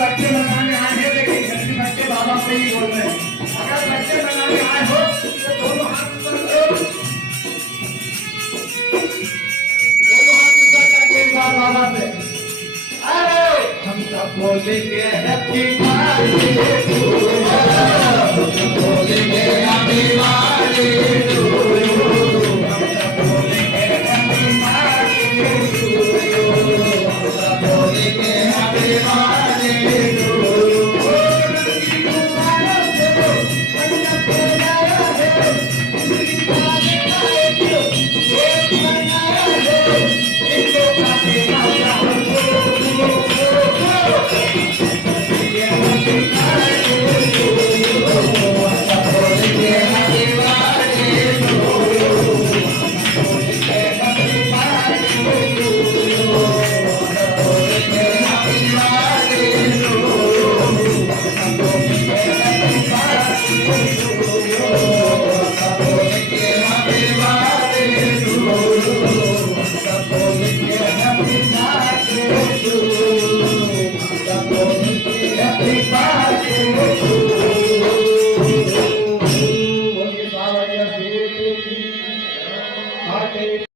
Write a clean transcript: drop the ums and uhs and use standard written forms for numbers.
बच्चे बनाने आए हैं लेकिन घर के बच्चे बाबा से ही बोल रहे हैं। अगर बच्चे बनाने आए हो तो दोनों हाथ ऊपर करो, दोनों हाथ ऊपर करके एक बार बाबा से अरे हम सब बोलेंगे हैप्पी बर्थडे टू यू, हम सब बोलेंगे हैप्पी बर्थडे टू यू, हम सब बोलेंगे हैप्पी बर्थडे टू यू, हम सब बोलेंगे हैप्पी बर्थडे टू यू।